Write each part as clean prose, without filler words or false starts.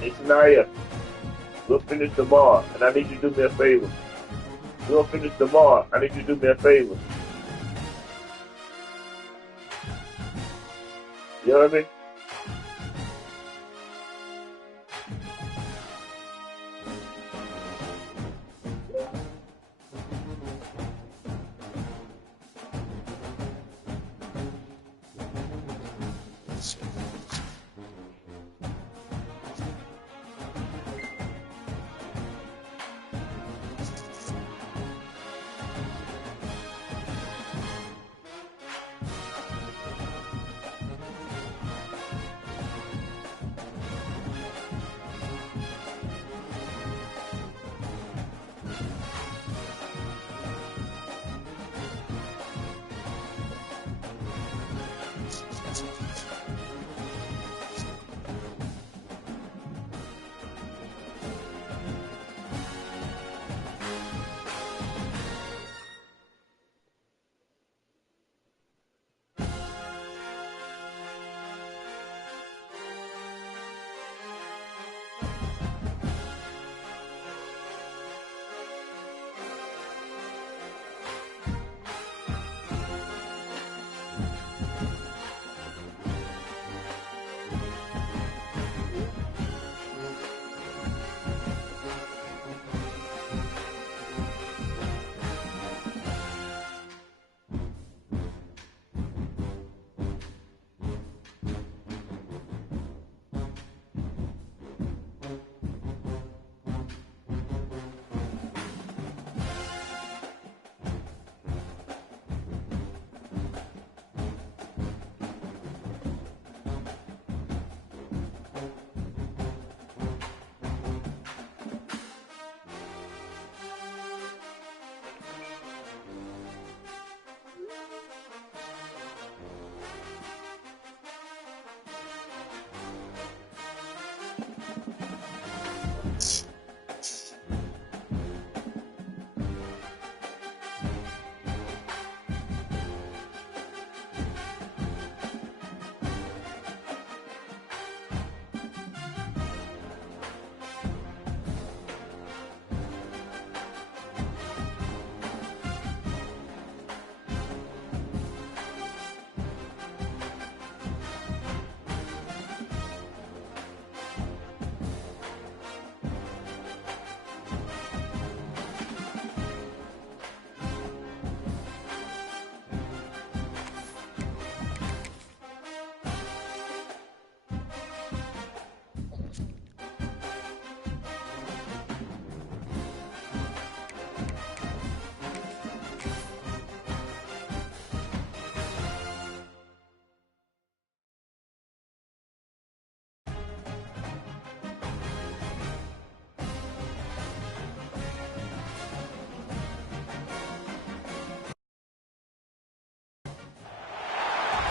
Hey, Sanaya, we'll finish tomorrow, and I need you to do me a favor. We'll finish tomorrow. I need you to do me a favor. You know what I mean?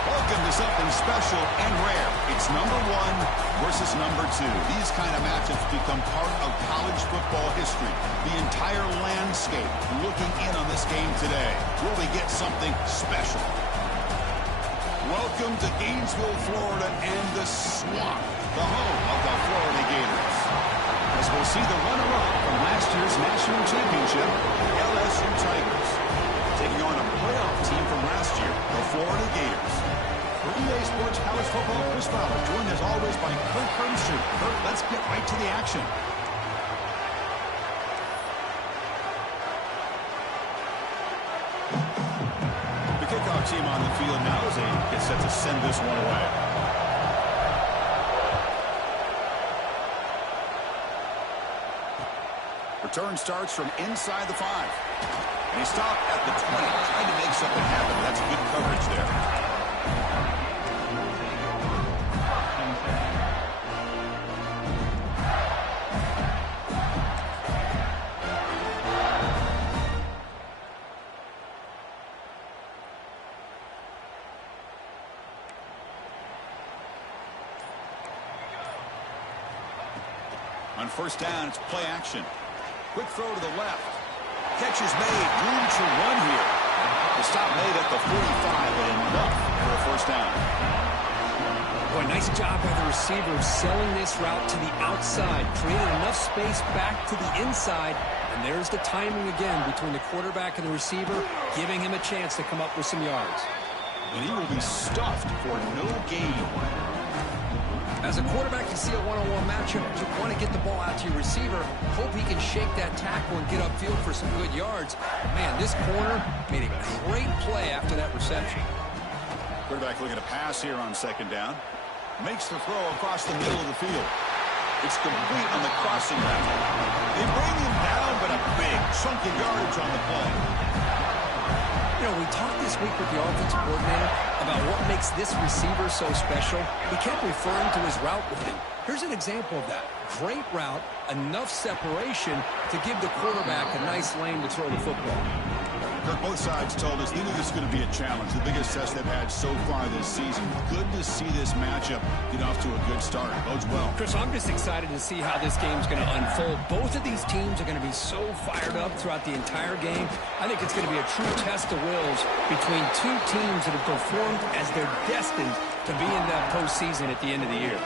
Welcome to something special and rare. It's number 1 versus number 2. These kind of matchups become part of college football history. The entire landscape looking in on this game today. Will we get something special? Welcome to Gainesville, Florida, and the Swamp, the home of the Florida Gators. As we'll see the runner-up from last year's national championship, the LSU Tigers, taking on a playoff team from last year, the Florida Gators. For EA Sports College Football, Chris Fowler, joined as always by Kurt Hermster. Kurt, let's get right to the action. The kickoff team on the field now as they get set to send this one away. Return starts from inside the 5. And he stopped at the 20, trying to make something happen. That's good coverage there. On first down, it's play action. Quick throw to the left. Catch is made. Room to run here. The stop made at the 45, but enough for a first down. Boy, nice job by the receiver selling this route to the outside, creating enough space back to the inside. And there's the timing again between the quarterback and the receiver, giving him a chance to come up with some yards. And he will be stuffed for no gain. As a quarterback, you see a one-on-one matchup, you want to get the ball out to your receiver, hope he can shake that tackle and get upfield for some good yards. Man, this corner made a great play after that reception. Quarterback looking to pass here on second down. Makes the throw across the middle of the field. It's complete on the crossing route. They bring him down, but a big chunk of yardage on the play. You know, we talked this week with the offensive coordinator about what makes this receiver so special. He kept referring to his route running. Here's an example of that. Great route, enough separation to give the quarterback a nice lane to throw the football. Kirk, both sides told us they knew this was going to be a challenge, the biggest test they've had so far this season. Good to see this matchup get off to a good start. Bodes well. Chris, I'm just excited to see how this game's going to unfold. Both of these teams are going to be so fired up throughout the entire game. I think it's going to be a true test of wills between two teams that have performed as they're destined to be in that postseason at the end of the year.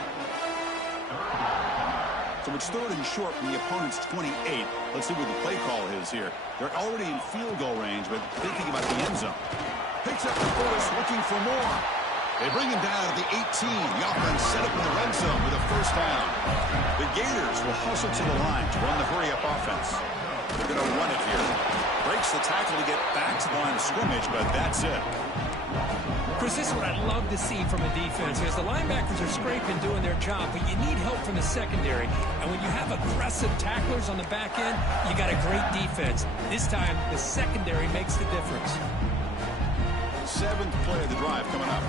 So it's third and short from the opponent's 28. Let's see what the play call is here. They're already in field goal range, but thinking about the end zone. Picks up the force, looking for more. They bring him down to the 18. The offense set up in the red zone with a first down. The Gators will hustle to the line to run the hurry-up offense. They're going to run it here. Breaks the tackle to get back to the line of scrimmage, but that's it. Chris, this is what I love to see from a defense. As the linebackers are scraping, doing their job, but you need help from the secondary. And when you have aggressive tacklers on the back end, you got a great defense. This time, the secondary makes the difference. Seventh play of the drive coming up.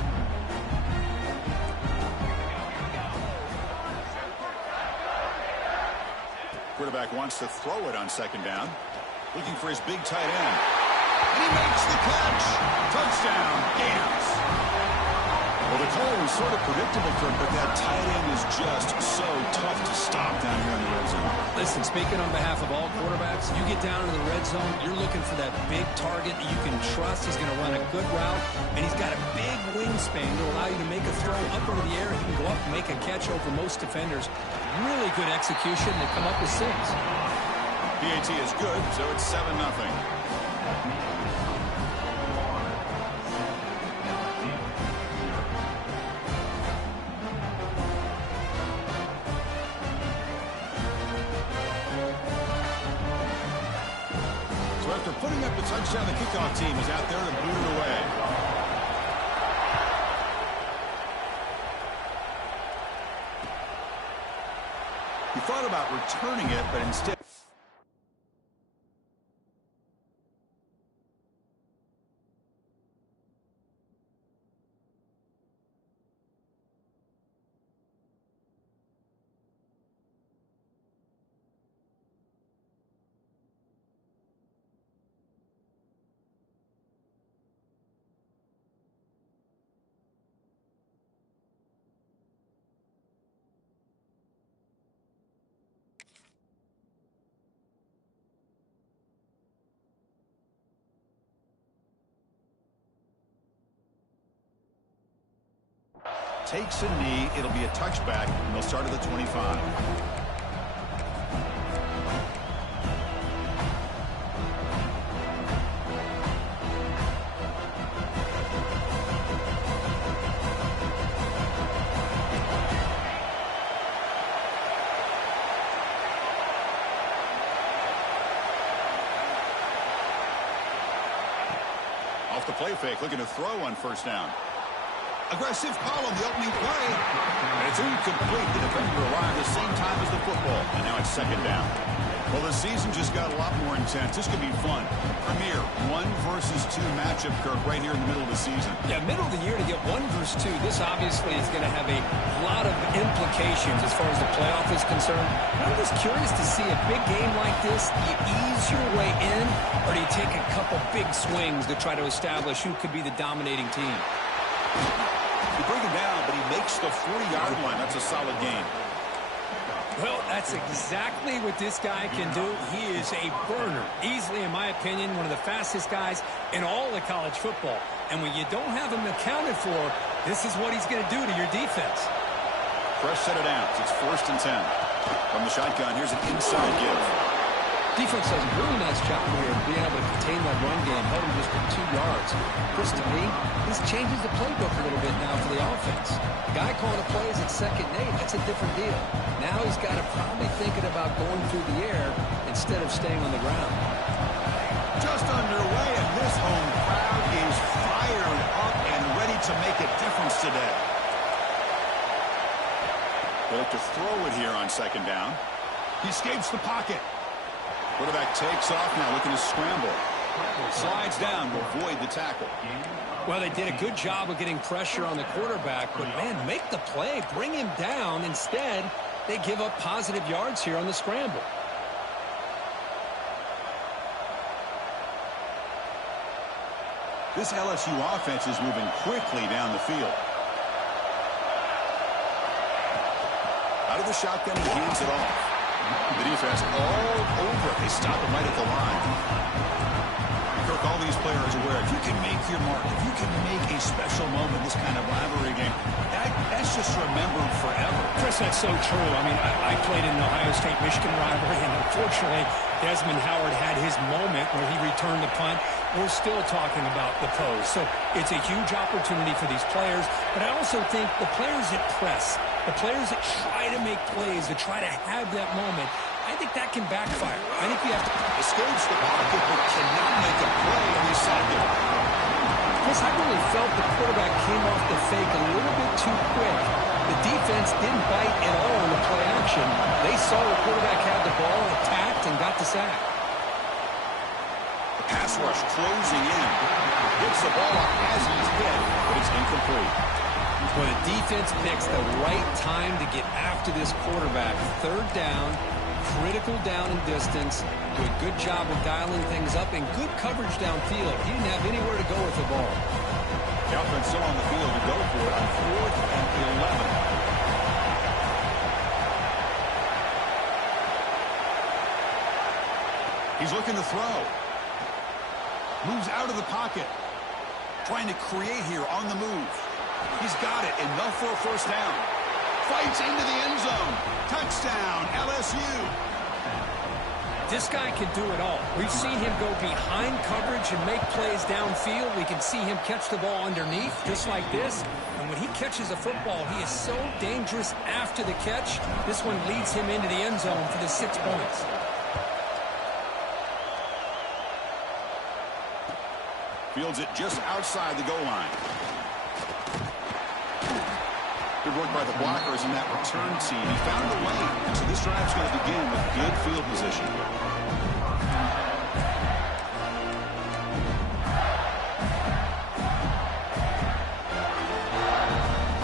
Quarterback wants to throw it on second down. Looking for his big tight end. And he makes the catch. Touchdown, Gators. Well, the call was sort of predictable, Kirk, but that tight end is just so tough to stop down here in the red zone. Listen, speaking on behalf of all quarterbacks, you get down into the red zone, you're looking for that big target that you can trust. He's going to run a good route, and he's got a big wingspan to allow you to make a throw up into the air. He can go up and make a catch over most defenders. Really good execution. They come up with 6. PAT is good, so it's 7-0. So after putting up the touchdown, the kickoff team is out there to boot it away. He thought about returning it, but instead... takes a knee. It'll be a touchback, and they'll start at the 25. Off the play fake, looking to throw on first down. Aggressive call on the opening play. And it's incomplete. The defender arrived the same time as the football. And now it's second down. Well, the season just got a lot more intense. This could be fun. Premier 1 versus 2 matchup, Kirk, right here in the middle of the season. Yeah, middle of the year to get 1 versus 2. This obviously is going to have a lot of implications as far as the playoff is concerned. And I'm just curious to see a big game like this. Do you ease your way in, or do you take a couple big swings to try to establish who could be the dominating team? You bring him down, but he makes the 40-yard line. That's a solid game. Well, that's exactly what this guy can do. He is a burner. Easily, in my opinion, one of the fastest guys in all of college football. And when you don't have him accounted for, This is what he's going to do to your defense. Fresh set of downs. It's 1st and 10. From the shotgun, here's an inside give. Defense does a really nice job here of being able to contain that run game, held him just for 2 yards. Chris, to me, this changes the playbook a little bit now for the offense. Guy calling the plays at 2nd and 8, that's a different deal. Now he's got to probably thinking about going through the air instead of staying on the ground. Just underway, and this home crowd is fired up and ready to make a difference today. They look to throw it here on 2nd down. He escapes the pocket. Quarterback takes off now, looking to scramble. Slides down to avoid the tackle. Well, they did a good job of getting pressure on the quarterback, but, man, make the play, bring him down. Instead, they give up positive yards here on the scramble. This LSU offense is moving quickly down the field. Out of the shotgun, he hands it off. The defense all over. They stop him right at the line. Kirk, all these players are aware, if you can make your mark, if you can make a special moment, this kind of rivalry game, that's just remembered forever. Chris, that's so true. I mean, I played in an Ohio State-Michigan rivalry, and unfortunately, Desmond Howard had his moment where he returned the punt. We're still talking about the pose. So it's a huge opportunity for these players, but I also think the players that press, the players that try to make plays, that try to have that moment, I think that can backfire. I think you have to escapes the pocket, but cannot make a play on the second. Chris, I really felt the quarterback came off the fake a little bit too quick. The defense didn't bite at all on the play action. They saw the quarterback had the ball, attacked, and got the sack. The pass rush closing in. Gets the ball up as he's hit, but it's incomplete. Well, the defense picks the right time to get after this quarterback. 3rd down, critical down and distance. Do a good job of dialing things up and good coverage downfield. He didn't have anywhere to go with the ball. The offense still on the field to go for it on 4th and 11. He's looking to throw. Moves out of the pocket. Trying to create here on the move. He's got it. Enough for a 1st down. Fights into the end zone. Touchdown, LSU. This guy can do it all. We've seen him go behind coverage and make plays downfield. We can see him catch the ball underneath, just like this. And when he catches a football, he is so dangerous after the catch. This one leads him into the end zone for the 6 points. Fields it just outside the goal line. Good work by the blockers in that return team. He found a lane. So this drive's going to begin with good field position.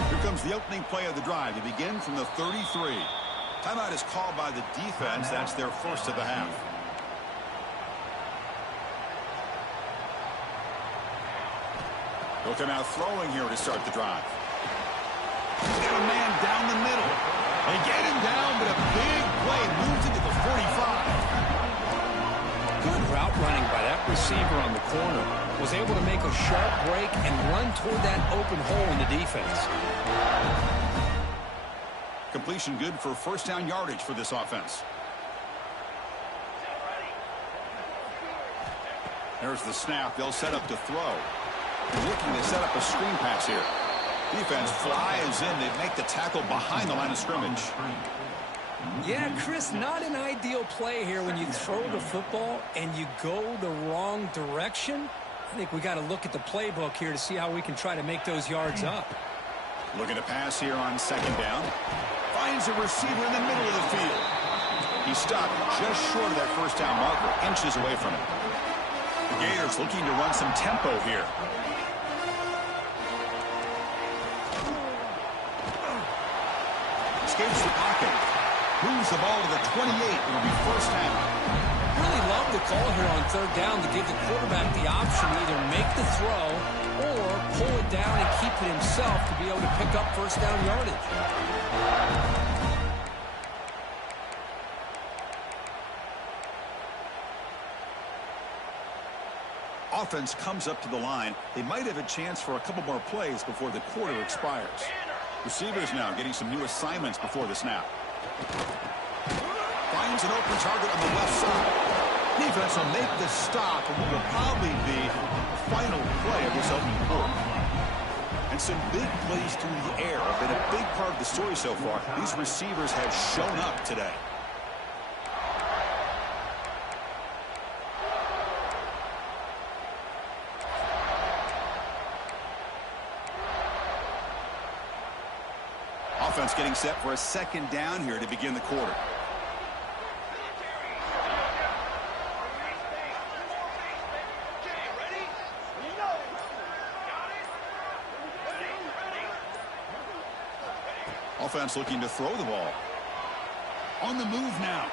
Here comes the opening play of the drive. They begin from the 33. Timeout is called by the defense. That's their 1st of the half. They'll come out throwing here to start the drive. He's got a man down the middle. They get him down, but a big play moves into the 45. Good route running by that receiver on the corner. Was able to make a sharp break and run toward that open hole in the defense. Completion good for 1st down yardage for this offense. There's the snap. They'll set up to throw. They're looking to set up a screen pass here. Defense flies in. They make the tackle behind the line of scrimmage. Yeah, Chris, not an ideal play here when you throw the football and you go the wrong direction. I think we got to look at the playbook here to see how we can try to make those yards up. Looking to pass here on 2nd down. Finds a receiver in the middle of the field. He stopped just short of that 1st down marker, inches away from it. The Gators looking to run some tempo here. Escapes the pocket. Moves the ball to the 28. It'll be 1st down. Really love the call here on 3rd down to give the quarterback the option to either make the throw or pull it down and keep it himself to be able to pick up 1st down yardage. offense comes up to the line. They might have a chance for a couple more plays before the quarter expires. Receivers now getting some new assignments before the snap. Finds an open target on the left side. Defense will make the stop, and what will probably be the final play of this opening quarter. And some big plays through the air have been a big part of the story so far. These receivers have shown up today. Offense getting set for a second down here to begin the quarter. Offense looking to throw the ball. On the move now.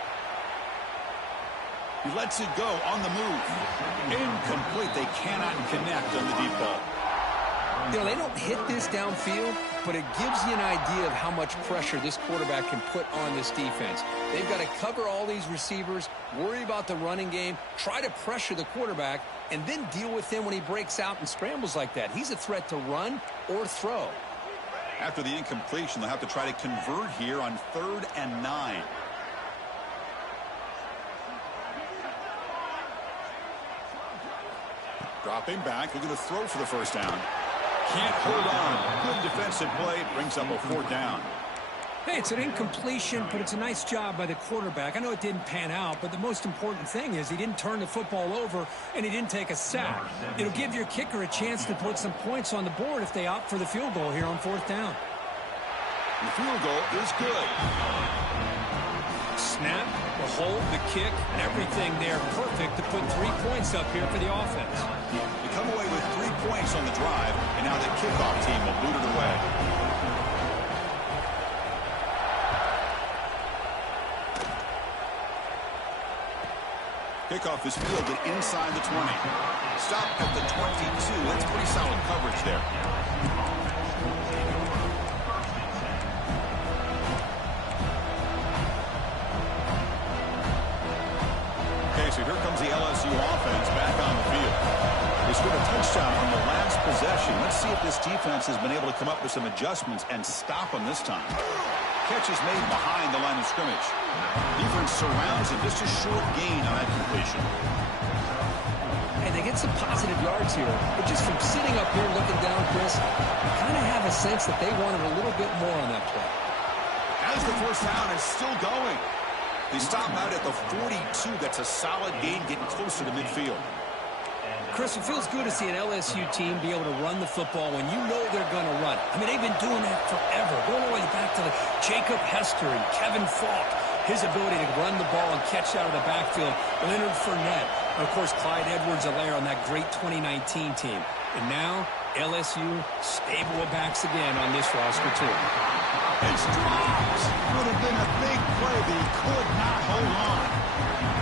He lets it go on the move. Incomplete. They cannot connect on the deep ball. You know, they don't hit this downfield, but it gives you an idea of how much pressure this quarterback can put on this defense. They've got to cover all these receivers, worry about the running game, try to pressure the quarterback, and then deal with him when he breaks out and scrambles like that. He's a threat to run or throw. After the incompletion, they'll have to try to convert here on 3rd and 9. Dropping back, looking to throw for the first down. Can't hold on. Good defensive play. Brings up a 4th down. Hey, it's an incompletion, but it's a nice job by the quarterback. I know it didn't pan out, but the most important thing is he didn't turn the football over and he didn't take a sack. It'll give your kicker a chance to put some points on the board if they opt for the field goal here on 4th down. The field goal is good. Snap, the hold, the kick, everything there perfect to put 3 points up here for the offense. They come away with 3 points on the drive, and now the kickoff team will boot it away. Kickoff is fielded inside the 20. Stop at the 22. That's pretty solid coverage there. Okay, so here comes the LSU offense back on the field. They scored a touchdown on the last possession. Let's see if this defense has been able to come up with some adjustments and stop them this time. Catch is made behind the line of scrimmage. Defense surrounds him. Just a short gain on that completion. And they get some positive yards here. But just from sitting up here looking down, Chris, you kind of have a sense that they wanted a little bit more on that play. As the first down is still going. They stop out at the 42. That's a solid gain, getting closer to midfield. Chris, it feels good to see an LSU team be able to run the football when you know they're going to run. I mean, they've been doing that forever, going all the way back to Jacob Hester and Kevin Falk. His ability to run the ball and catch out of the backfield. Leonard Fournette. And, of course, Clyde Edwards-Helaire on that great 2019 team. And now, LSU stable of backs again on this roster, too. It's dropped. Would have been a big play, but he could not hold on.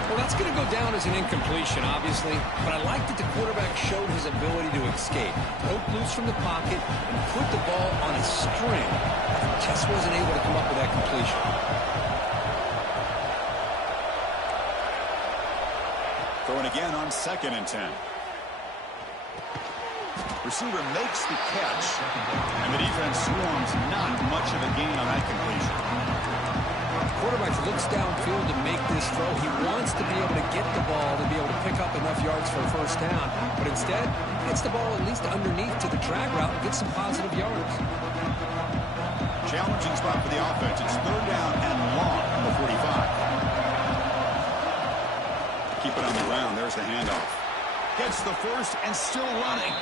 Well, that's going to go down as an incompletion, obviously, but I like that the quarterback showed his ability to escape, broke loose from the pocket, and put the ball on a string. Just wasn't able to come up with that completion. Throwing again on 2nd and 10. Receiver makes the catch, and the defense swarms. Not much of a gain on that completion. Quarterback looks downfield to make this throw. He wants to be able to get the ball to be able to pick up enough yards for a first down, but instead, gets the ball at least underneath to the drag route and gets some positive yards. Challenging spot for the offense. It's 3rd down and long from the 45. Keep it on the ground. There's the handoff. Gets the first and still running.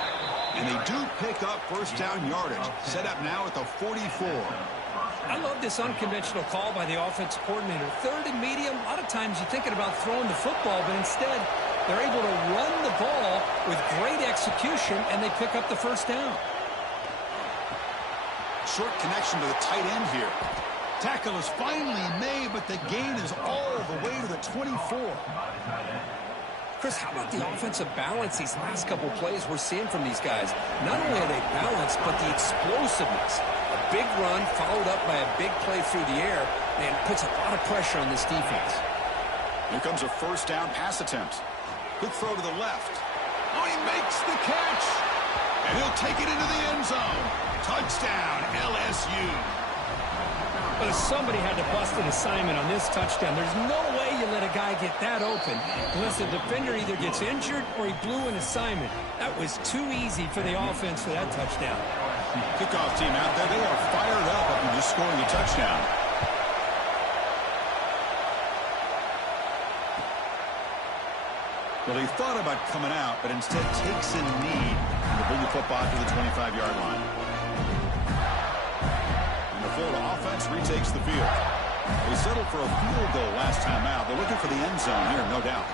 And they do pick up first down yardage. Set up now at the 44. I love this unconventional call by the offensive coordinator. 3rd and medium, a lot of times you're thinking about throwing the football, but instead they're able to run the ball with great execution, and they pick up the first down. Short connection to the tight end here. Tackle is finally made, but the gain is all the way to the 24. Chris, how about the offensive balance these last couple plays we're seeing from these guys? Not only are they balanced, but the explosiveness. A big run followed up by a big play through the air, and puts a lot of pressure on this defense. Here comes a first down pass attempt. Quick throw to the left. Oh, he makes the catch. And he'll take it into the end zone. Touchdown, LSU. But somebody had to bust an assignment on this touchdown. There's no way you let a guy get that open unless the defender either gets injured or he blew an assignment. That was too easy for the offense for that touchdown. Kickoff team out there, they are fired up after just scoring a touchdown. Well, he thought about coming out, but instead takes a knee to bring the football to the 25-yard line. And the Florida offense retakes the field. They settled for a field goal last time out. They're looking for the end zone here, no doubt.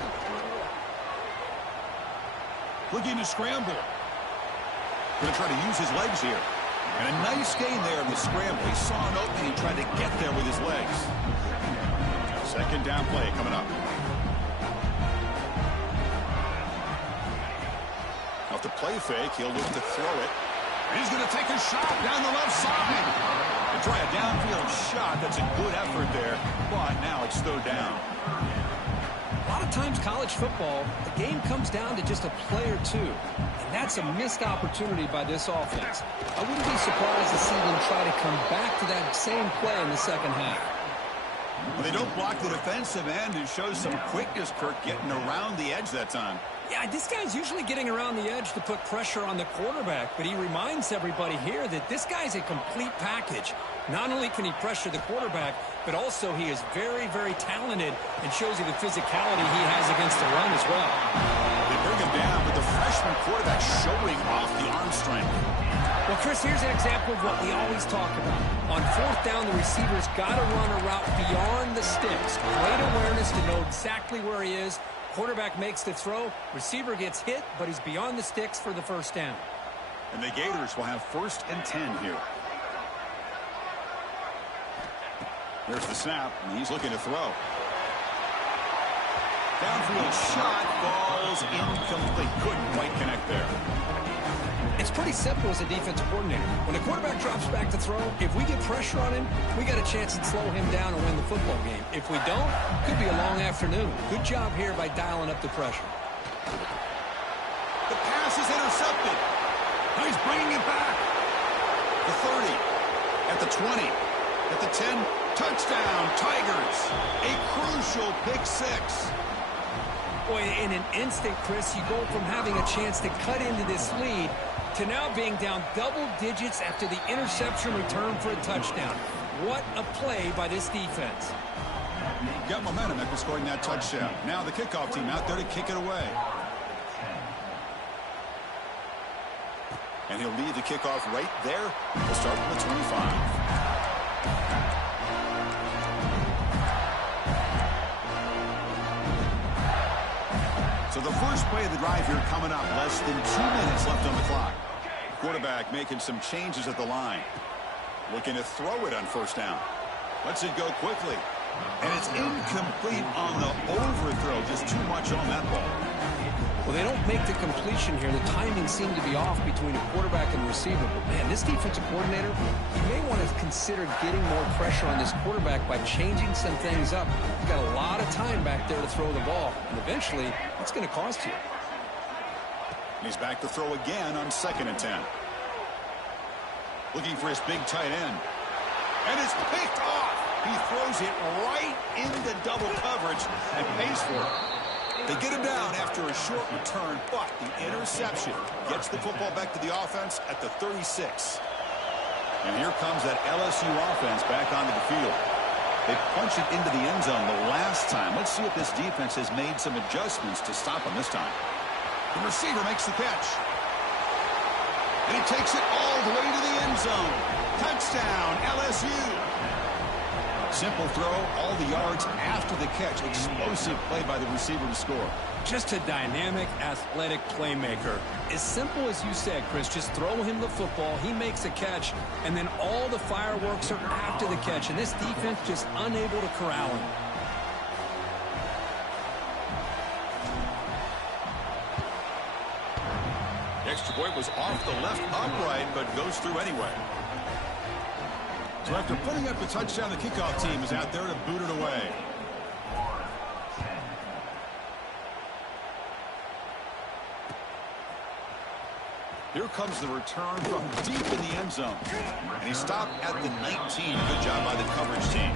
Looking to scramble. Going to try to use his legs here. And a nice gain there in the scramble. He saw an opening and tried to get there with his legs. Second down play coming up. Off the play fake, he'll look to throw it. And he's going to take a shot down the left side. And try a downfield shot. That's a good effort there, but now it's thrown down. A lot of times college football, the game comes down to just a play or two. And that's a missed opportunity by this offense. I wouldn't be surprised to see them try to come back to that same play in the second half. Well, they don't block the defensive end and show some quickness, Kirk, getting around the edge that time. Yeah, this guy's usually getting around the edge to put pressure on the quarterback, but he reminds everybody here that this guy's a complete package. Not only can he pressure the quarterback, but also he is very, very talented and shows you the physicality he has against the run as well. They bring him down, but the freshman quarterback showing off the arm strength. Well, Chris, here's an example of what we always talk about. On fourth down, the receiver's got to run a route beyond the sticks. Great awareness to know exactly where he is. Quarterback makes the throw. Receiver gets hit, but he's beyond the sticks for the first down. And the Gators will have 1st and 10 here. There's the snap, and he's looking to throw. Downfield shot falls incomplete. Couldn't quite connect there. It's pretty simple as a defensive coordinator. When the quarterback drops back to throw, if we get pressure on him, we got a chance to slow him down and win the football game. If we don't, could be a long afternoon. Good job here by dialing up the pressure. The pass is intercepted. Now he's bringing it back. The 30, at the 20, at the 10. Touchdown, Tigers. A crucial pick six. Boy, in an instant, Chris, you go from having a chance to cut into this lead to now being down double digits after the interception return for a touchdown. What a play by this defense. Got momentum after scoring that touchdown. Now the kickoff team out there to kick it away. And he'll lead the kickoff right there. We'll start from the 25. So the first play of the drive here coming up. Less than 2 minutes left on the clock. Quarterback making some changes at the line. Looking to throw it on first down. Lets it go quickly. And it's incomplete on the overthrow. Just too much on that ball. Well, they don't make the completion here. The timing seemed to be off between a quarterback and receiver. But, man, this defensive coordinator, he may want to consider getting more pressure on this quarterback by changing some things up. You've got a lot of time back there to throw the ball. And eventually, it's going to cost you. He's back to throw again on 2nd and 10. Looking for his big tight end. And it's picked off. He throws it right into double coverage and pays for it. They get him down after a short return, but the interception gets the football back to the offense at the 36. And here comes that LSU offense back onto the field. They punch it into the end zone the last time. Let's see if this defense has made some adjustments to stop him this time. The receiver makes the catch. And he takes it all the way to the end zone. Touchdown, LSU. Simple throw, all the yards after the catch. Explosive play by the receiver to score. Just a dynamic, athletic playmaker. As simple as you said, Chris, just throw him the football, he makes a catch, and then all the fireworks are after the catch. And this defense just unable to corral him. The extra point was off the left upright, but goes through anyway. So after putting up the touchdown, the kickoff team is out there to boot it away. Here comes the return from deep in the end zone. And he stopped at the 19. Good job by the coverage team.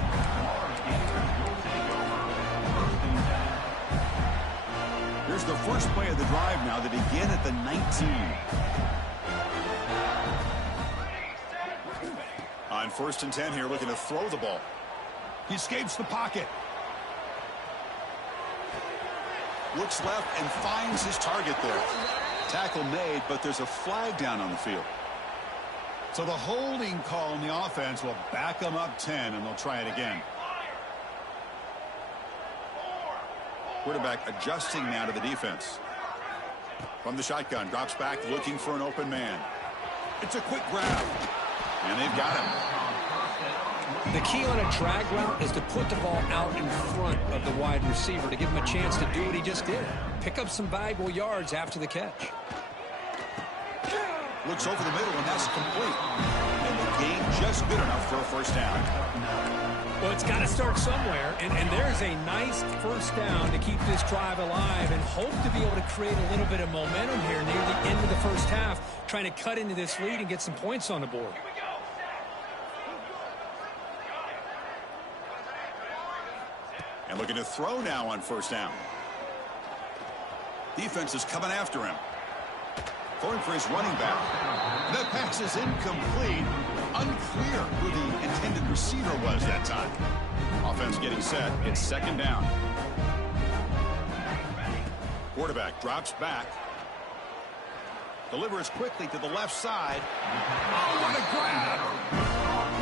Here's the first play of the drive now to begin at the 19. On 1st and 10 here, looking to throw the ball. He escapes the pocket. Looks left and finds his target there. Tackle made, but there's a flag down on the field. So the holding call on the offense will back them up 10, and they'll try it again. Quarterback adjusting now to the defense. From the shotgun, drops back looking for an open man. It's a quick grab, and they've got him. The key on a drag route is to put the ball out in front of the wide receiver to give him a chance to do what he just did. Pick up some valuable yards after the catch. Looks over the middle, and that's complete. And the gain just good enough for a first down. Well, it's got to start somewhere, and there's a nice first down to keep this drive alive and hope to be able to create a little bit of momentum here near the end of the first half, trying to cut into this lead and get some points on the board. And looking to throw now on first down. Defense is coming after him. Throwing for his running back. That pass is incomplete. Unclear who the intended receiver was that time. Offense getting set. It's 2nd down. Quarterback drops back. Delivers quickly to the left side. Oh, what a grab!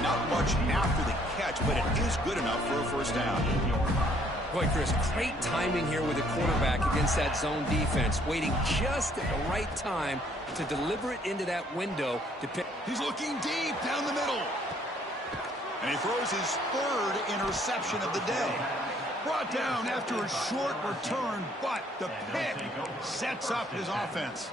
Not much after the catch, but it is good enough for a first down. Boy, Chris, great timing here with the quarterback against that zone defense, waiting just at the right time to deliver it into that window to pick. He's looking deep down the middle. And he throws his 3rd interception of the day. Brought down after a short return, but the pick sets up his offense.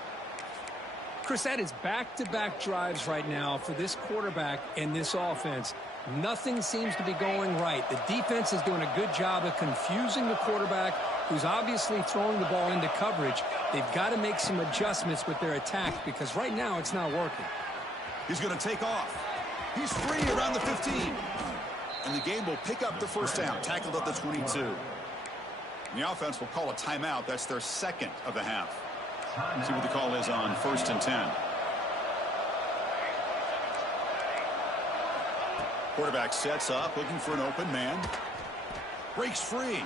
Chris, that is back-to-back drives right now for this quarterback and this offense. Nothing seems to be going right. The defense is doing a good job of confusing the quarterback, who's obviously throwing the ball into coverage. They've got to make some adjustments with their attack because right now it's not working. He's going to take off. He's free around the 15. And the game will pick up the first down, tackled at the 22. And the offense will call a timeout. That's their 2nd of the half. See what the call is on 1st and 10. Quarterback sets up, looking for an open man. Breaks free.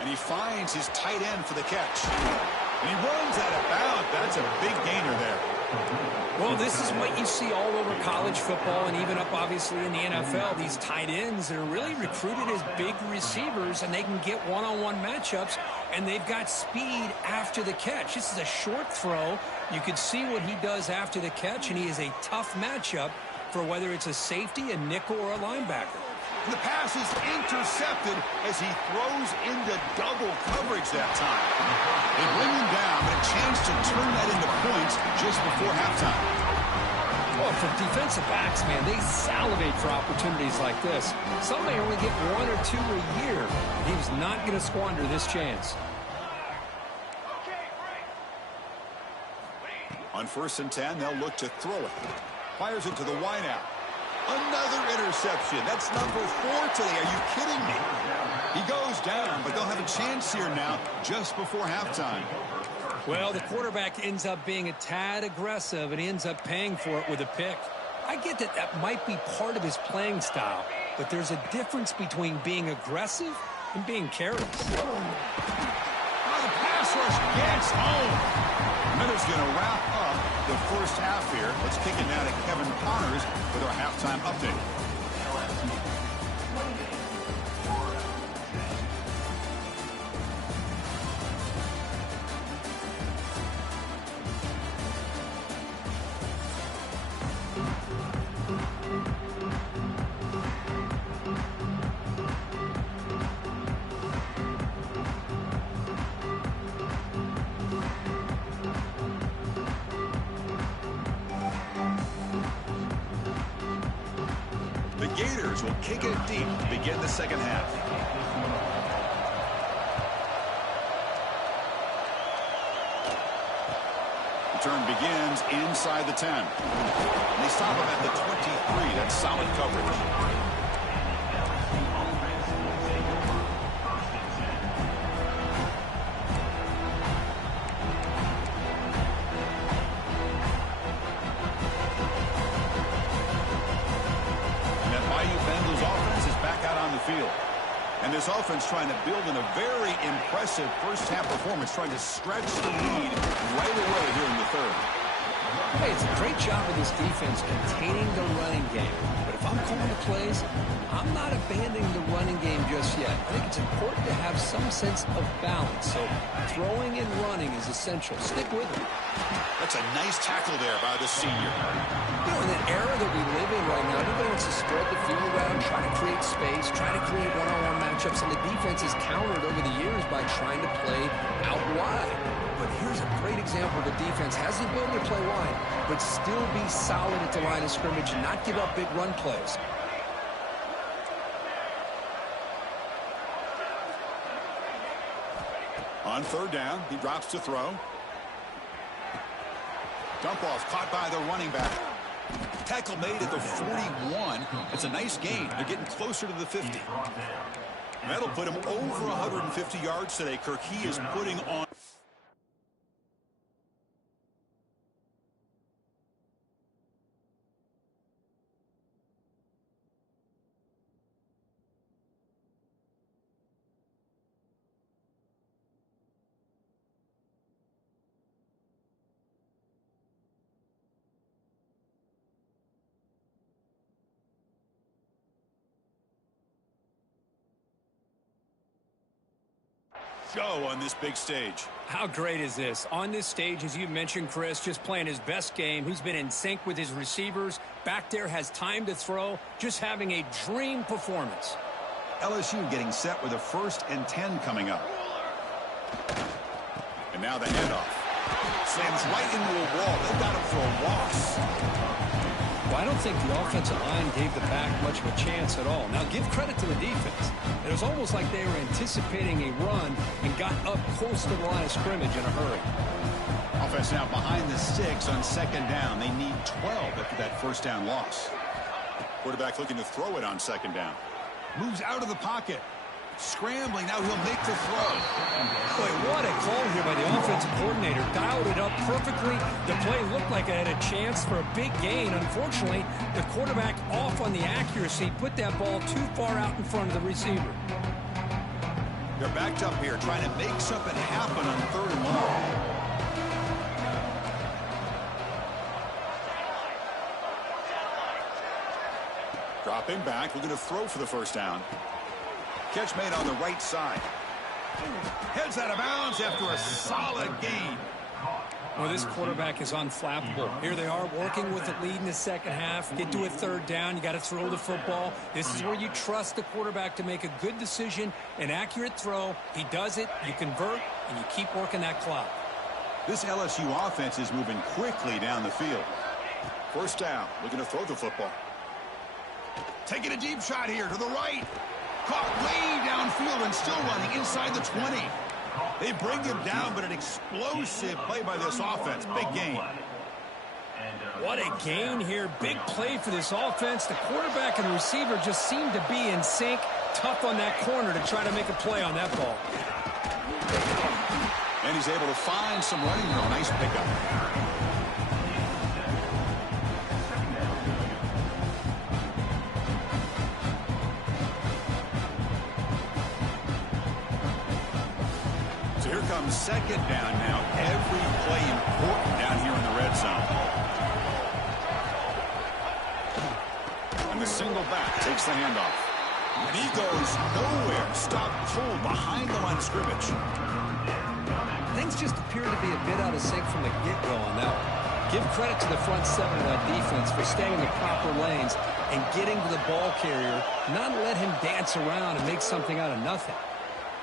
And he finds his tight end for the catch. And he runs out of bounds. That's a big gainer there. Well, this is what you see all over college football and even up, obviously, in the NFL. These tight ends that are really recruited as big receivers, and they can get one-on-one matchups, and they've got speed after the catch. This is a short throw. You could see what he does after the catch, and he is a tough matchup for whether it's a safety, a nickel, or a linebacker. The pass is intercepted as he throws into double coverage that time. They bring him down, but a chance to turn that into points just before halftime. Well, for defensive backs, man, they salivate for opportunities like this. Some may only get 1 or 2 a year. He was not going to squander this chance. On 1st and 10, they'll look to throw it. Fires it to the wideout. Another interception. That's number 4 today. Are you kidding me? He goes down, but they'll have a chance here now just before halftime. Well, the quarterback ends up being a tad aggressive, and he ends up paying for it with a pick. I get that that might be part of his playing style, but there's a difference between being aggressive and being careless. Oh, the pass rush gets home. Miller's going to wrap up the first half here. Let's kick it now to Kevin Connors with our halftime update. The Gators will kick it deep to begin the second half. return begins inside the 10. And they stop him at the 23. That's solid coverage. Field. And this offense trying to build in a very impressive first-half performance, trying to stretch the lead right away here in the third. Hey, it's a great job of this defense containing the running game. But if I'm calling the plays, I'm not abandoning the running game just yet. I think it's important to have some sense of balance. So throwing and running is essential. Stick with it. That's a nice tackle there by the senior. You know, in that era that we live in right now, everybody wants to spread the field around, try to create space, try to create one-on-one matchups, and the defense is countered over the years by trying to play out wide. But here's a great example of a defense has the ability to play wide, but still be solid at the line of scrimmage and not give up big run plays. On third down, he drops to throw. Dump off caught by the running back. Tackle made at the 41. It's a nice gain. They're getting closer to the 50. That'll put him over 150 yards today, Kirk. He is putting on... show on this big stage. How great is this? On this stage, as you mentioned, Chris, just playing his best game. He's been in sync with his receivers. Back there, has time to throw. Just having a dream performance. LSU getting set with a 1st and 10 coming up. And now the handoff. Slams right into a wall. They've got him for a loss. Well, I don't think the offensive line gave the back much of a chance at all. Now, give credit to the defense. It was almost like they were anticipating a run and got up close to the line of scrimmage in a hurry. Offense now behind the 6 on 2nd down. They need 12 after that 1st down loss. Quarterback looking to throw it on 2nd down. Moves out of the pocket. Scrambling, now he'll make the throw. Boy, what a call here by the offensive coordinator. Dialed it up perfectly. The play looked like it had a chance for a big gain. Unfortunately, the quarterback off on the accuracy, put that ball too far out in front of the receiver. They're backed up here, trying to make something happen on 3rd and long. Dropping back, looking to throw for the 1st down. Catch made on the right side. Heads out of bounds after a solid gain. Well, this quarterback is unflappable. Here they are working with the lead in the 2nd half. Get to a 3rd down. You got to throw the football. This is where you trust the quarterback to make a good decision, an accurate throw. He does it, you convert, and you keep working that clock. This LSU offense is moving quickly down the field. 1st down, looking to throw the football. Taking a deep shot here to the right. Caught way downfield and still running inside the 20. They bring him down, but an explosive play by this offense. Big gain. What a gain here. Big play for this offense. The quarterback and the receiver just seem to be in sync. Tough on that corner to try to make a play on that ball. And he's able to find some running room. Nice pickup. Comes 2nd down now. Every play important down here in the red zone. And the single back takes the handoff. And he goes nowhere. Stop cold behind the line of scrimmage. Things just appear to be a bit out of sync from the get-go on that one. Give credit to the front 7 of that defense for staying in the proper lanes and getting to the ball carrier, not let him dance around and make something out of nothing.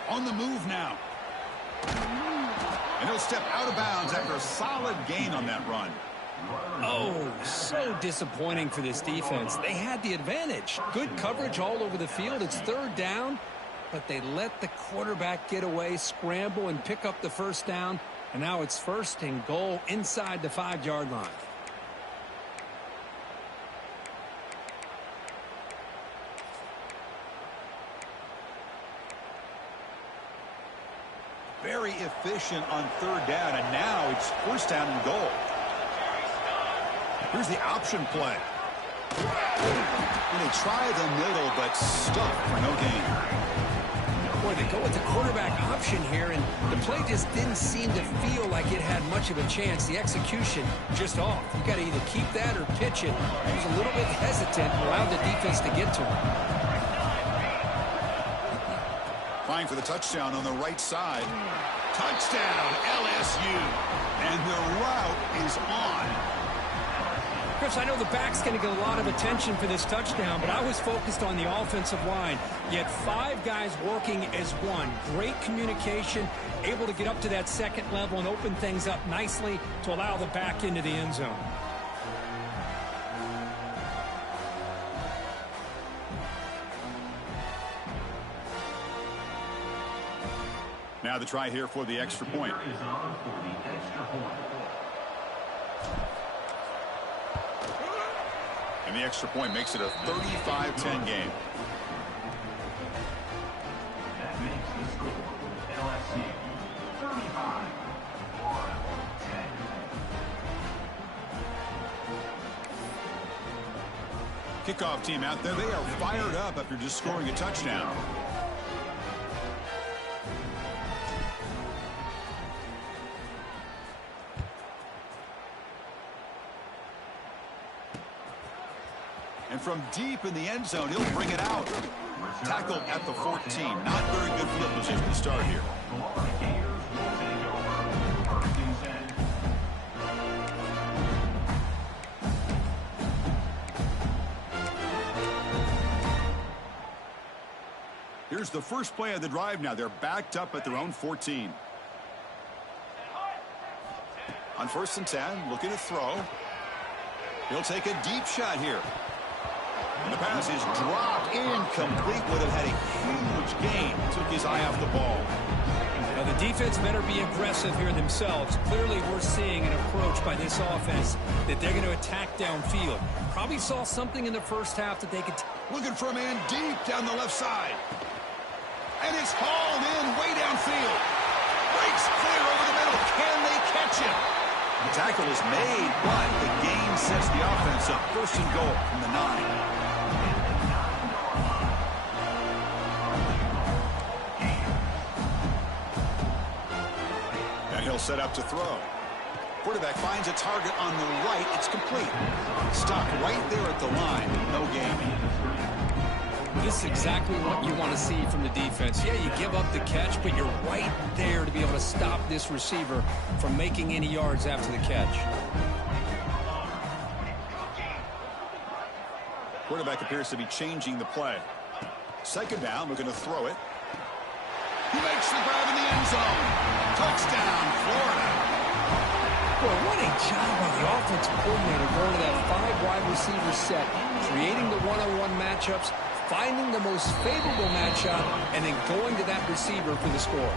On the move now. And he'll step out of bounds after a solid gain on that run. Oh, so disappointing for this defense. They had the advantage. Good coverage all over the field. It's 3rd down, but they let the quarterback get away, scramble, and pick up the 1st down. And now it's 1st and goal inside the 5-yard line. Very efficient on 3rd down, and now it's 1st down and goal. Here's the option play. And they try the middle, but stuck for no gain. Boy, they go with the quarterback option here, and the play just didn't seem to feel like it had much of a chance. The execution just off. You got to either keep that or pitch it. He was a little bit hesitant, allowed the defense to get to him. Flying for the touchdown on the right side. Touchdown, LSU. And the route is on. Chris, I know the back's going to get a lot of attention for this touchdown, but I was focused on the offensive line. You had 5 guys working as one. Great communication, able to get up to that 2nd level and open things up nicely to allow the back into the end zone. Now the try here for the extra point. And the extra point makes it a 35-10 game. That makes the score LSU 35-10. Kickoff team out there, they are fired up after just scoring a touchdown. And from deep in the end zone, he'll bring it out. Tackled at the 14. Not very good field position to start here. Here's the first play of the drive now. They're backed up at their own 14. On 1st and 10, looking to throw. He'll take a deep shot here. And the pass is dropped, incomplete. Would have had a huge gain. Took his eye off the ball. Now the defense better be aggressive here themselves. Clearly we're seeing an approach by this offense that they're going to attack downfield. Probably saw something in the first half that they could... Looking for a man deep down the left side. And it's hauled in way downfield. Breaks clear over the middle. Can they catch him? The tackle is made, but the gain sets the offense up. 1st and goal from the 9. And he'll set up to throw. Quarterback finds a target on the right. It's complete. Stopped right there at the line. No gain. This is exactly what you want to see from the defense. Yeah, you give up the catch, but you're right there to be able to stop this receiver from making any yards after the catch. Quarterback appears to be changing the play. 2nd down, looking to throw it. He makes the grab in the end zone. Touchdown, Florida. Boy, what a job by the offensive coordinator going to that 5 wide receiver set, creating the one-on-one matchups, finding the most favorable matchup, and then going to that receiver for the score.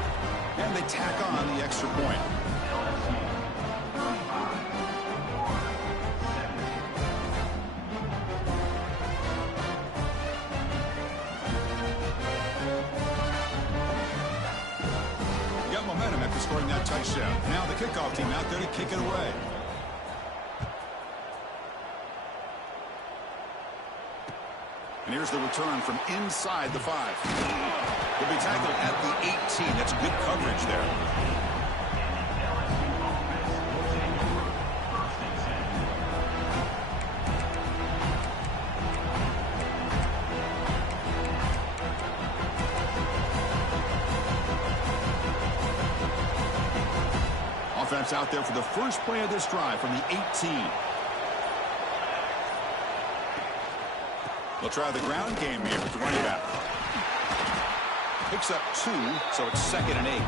And they tack on the extra point. Got momentum after scoring that touchdown. Now the kickoff team out there to kick it away. And here's the return from inside the 5. He'll be tackled at the 18. That's good coverage there. Offense out there for the first play of this drive from the 18. They'll try the ground game here with the running back. Picks up 2, so it's 2nd and 8.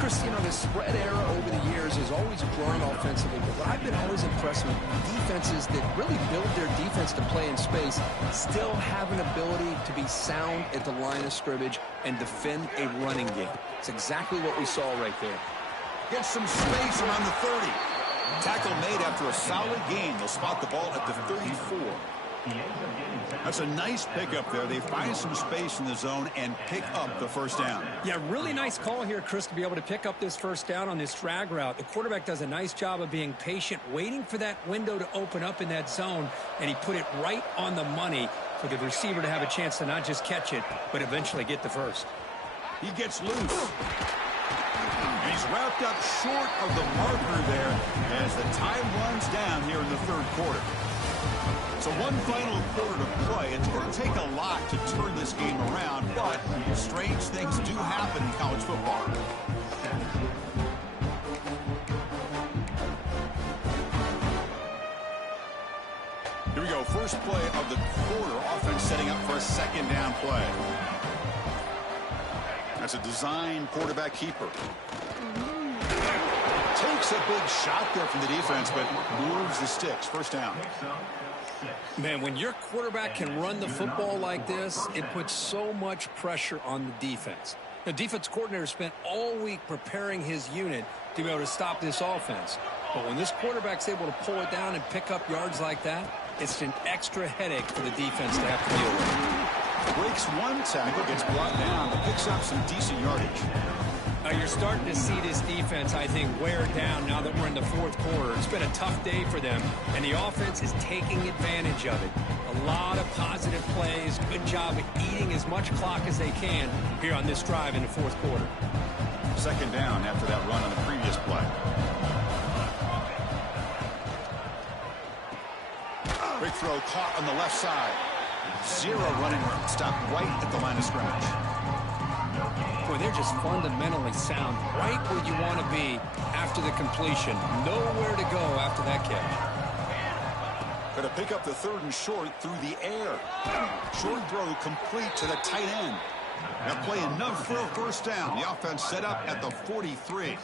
Chris, you know, the spread era over the years has always grown offensively, but I've been always impressed with defenses that really build their defense to play in space, still have an ability to be sound at the line of scrimmage and defend a running game. It's exactly what we saw right there. Gets some space around the 30. Tackle made after a solid gain. They'll spot the ball at the 34. That's a nice pickup there. They find some space in the zone and pick up the first down. Yeah, really nice call here, Chris, to be able to pick up this first down on this drag route. The quarterback does a nice job of being patient, waiting for that window to open up in that zone, and he put it right on the money for the receiver to have a chance to not just catch it, but eventually get the first. He gets loose. And he's wrapped up short of the marker there as the time runs down here in the third quarter. So one final quarter to play. It's going to take a lot to turn this game around, but strange things do happen in college football. Here we go. First play of the quarter. Offense setting up for a second down play. That's a design quarterback keeper. Takes a big shot there from the defense, but moves the sticks. First down. Man, when your quarterback can run the football like this, it puts so much pressure on the defense. The defense coordinator spent all week preparing his unit to be able to stop this offense. But when this quarterback's able to pull it down and pick up yards like that, it's an extra headache for the defense to have to deal with. Breaks one tackle, gets brought down, but picks up some decent yardage. You're starting to see this defense, I think, wear down now that we're in the fourth quarter. It's been a tough day for them, and the offense is taking advantage of it. A lot of positive plays. Good job at eating as much clock as they can here on this drive in the fourth quarter. Second down after that run on the previous play. Big throw caught on the left side. Zero running room. Stopped right at the line of scrimmage. Boy, they're just fundamentally sound, right where you want to be after the completion. Nowhere to go after that catch. Going to pick up the third and short through the air. Short throw complete to the tight end. That play enough for a first down. The offense set up at the 43.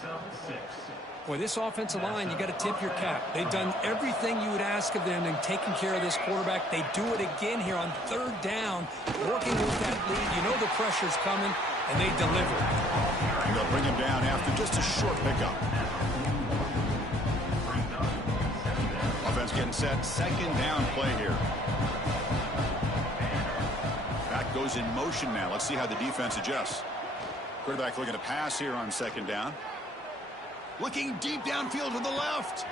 Boy, this offensive line, you got to tip your cap. They've done everything you would ask of them in taking care of this quarterback. They do it again here on third down, working with that lead. You know the pressure's coming, and they deliver. And they'll bring him down after just a short pickup. Offense getting set. Second down play here. Back goes in motion now. Let's see how the defense adjusts. Quarterback looking to pass here on second down. Looking deep downfield to the left.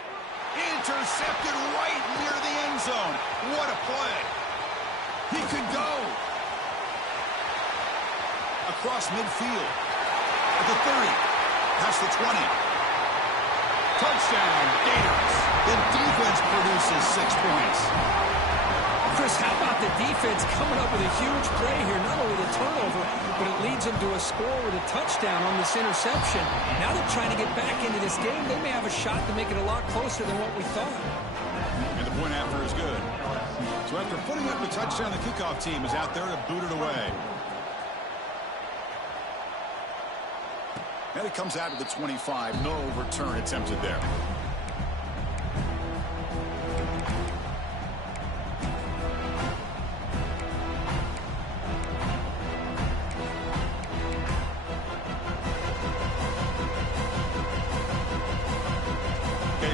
Intercepted right near the end zone. What a play. He could go. Across midfield. At the 30. Past the 20. Touchdown, Gators. The defense produces 6 points. Chris, how about the defense coming up with a huge play here? Not only the turnover, but it leads them to a score with a touchdown on this interception. Now they're trying to get back into this game. They may have a shot to make it a lot closer than what we thought. And the point after is good. So after putting up the touchdown, the kickoff team is out there to boot it away. And it comes out of the 25. No return attempted there.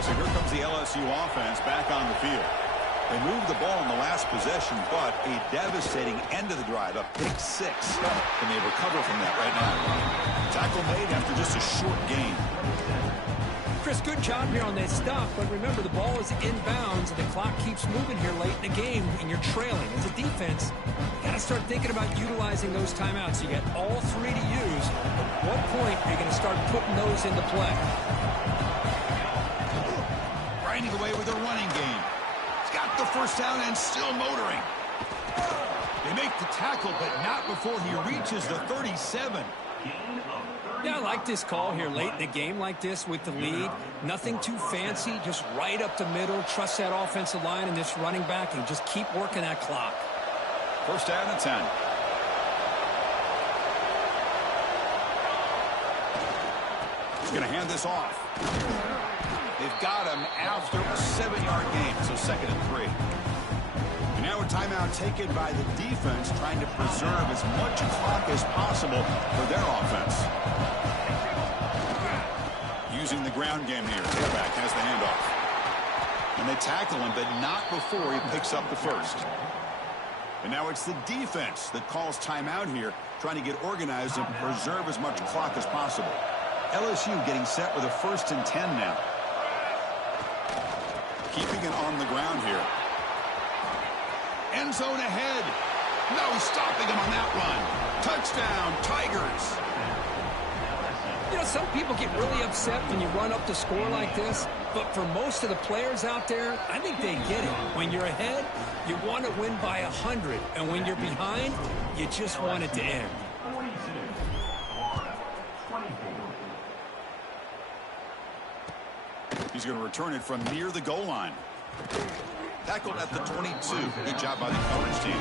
So here comes the LSU offense back on the field. They moved the ball in the last possession, but a devastating end of the drive, a pick 6. Can they recover from that right now? Tackle made after just a short gain. Chris, good job here on that stop, but remember the ball is inbounds and the clock keeps moving here late in the game and you're trailing. As a defense, you got to start thinking about utilizing those timeouts. You got all 3 to use. At what point are you going to start putting those into play? Grinding away with a running game. He's got the first down and still motoring. They make the tackle, but not before he reaches the 37. Yeah, I like this call here late in the game like this with the lead. Nothing too fancy, just right up the middle. Trust that offensive line and this running back and just keep working that clock. First down and 10. He's going to hand this off. They've got him after a 7-yard gain, so second and 3. And now a timeout taken by the defense, trying to preserve as much clock as possible for their offense. using the ground game here. Tailback has the handoff. And they tackle him, but not before he picks up the first. And now it's the defense that calls timeout here, trying to get organized and preserve as much clock as possible. LSU getting set with a 1st and 10 now. Keeping it on the ground here. End zone ahead. No stopping him on that run. Touchdown, Tigers. You know, some people get really upset when you run up the score like this, but for most of the players out there, I think they get it. When you're ahead, you want to win by 100, and when you're behind, you just want it to end. He's going to return it from near the goal line. Tackled at the 22. Good job by the coverage team.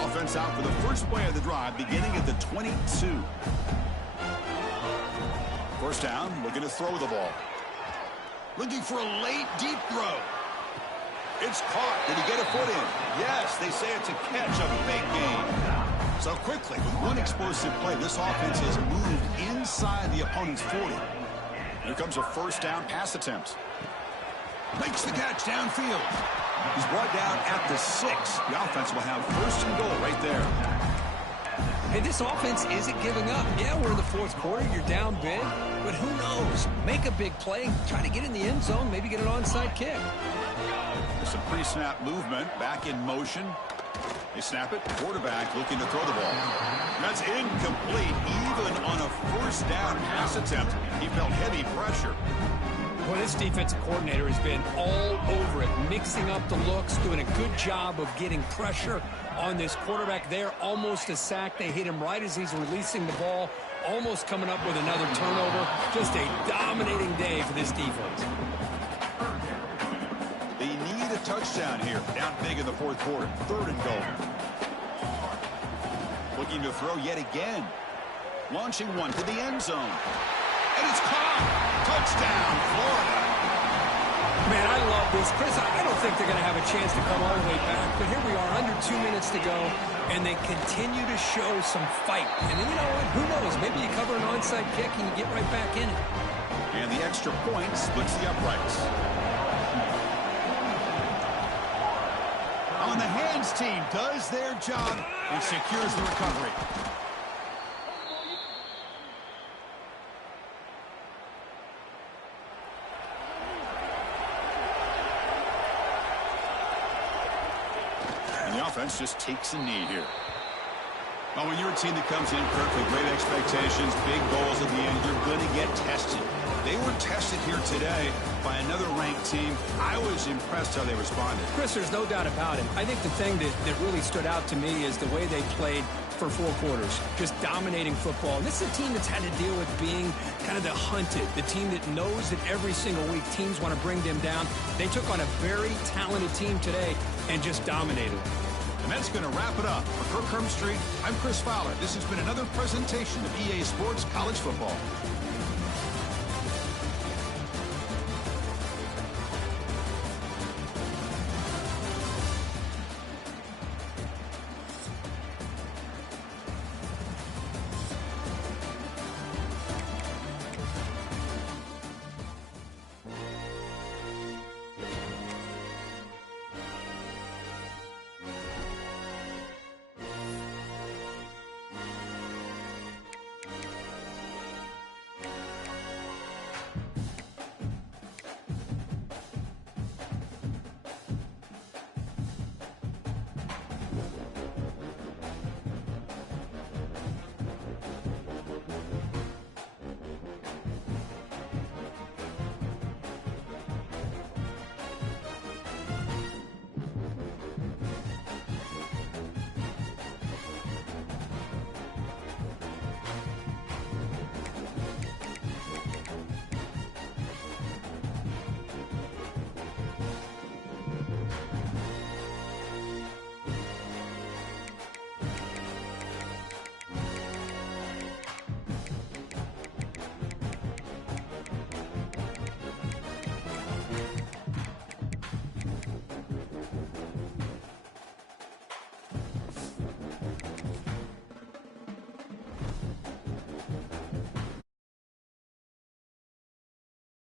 Offense out for the first play of the drive, beginning at the 22. First down, looking to throw the ball. Looking for a late, deep throw. It's caught. Did he get a foot in? Yes, they say it's a catch, a big gain. So quickly, with one explosive play, this offense has moved inside the opponent's 40. Here comes a first down pass attempt. Makes the catch downfield. He's brought down at the 6. The offense will have 1st and goal right there. Hey, this offense isn't giving up. Yeah, we're in the 4th quarter. You're down big. But who knows? Make a big play. Try to get in the end zone. Maybe get an onside kick. Some pre-snap movement. Back in motion. They snap it. Quarterback looking to throw the ball. That's incomplete. Even on a 1st down pass attempt, he felt heavy pressure. Boy, this defensive coordinator has been all over it, mixing up the looks, doing a good job of getting pressure on this quarterback there. Almost a sack. They hit him right as he's releasing the ball, almost coming up with another turnover. Just a dominating day for this defense. They need a touchdown here. Down big in the 4th quarter. 3rd and goal. Looking to throw yet again. Launching one to the end zone. And it's caught. Touchdown, Florida. Man, I love this. Chris, I don't think they're going to have a chance to come all the way back, but here we are, under 2 minutes to go, and they continue to show some fight. And then, you know what? Who knows? Maybe you cover an onside kick and you get right back in it. And the extra point splits the uprights. On the hands team does their job and secures the recovery. The offense just takes a knee here. Well, when you're a team that comes in, Kirk, with great expectations, big goals at the end, you're going to get tested. They were tested here today by another ranked team. I was impressed how they responded. Chris, there's no doubt about it. I think the thing that really stood out to me is the way they played for 4 quarters, just dominating football. And this is a team that's had to deal with being kind of the hunted, the team that knows that every single week teams want to bring them down. They took on a very talented team today and just dominated. And that's going to wrap it up. For Kirk Street, I'm Chris Fowler. This has been another presentation of EA Sports College Football.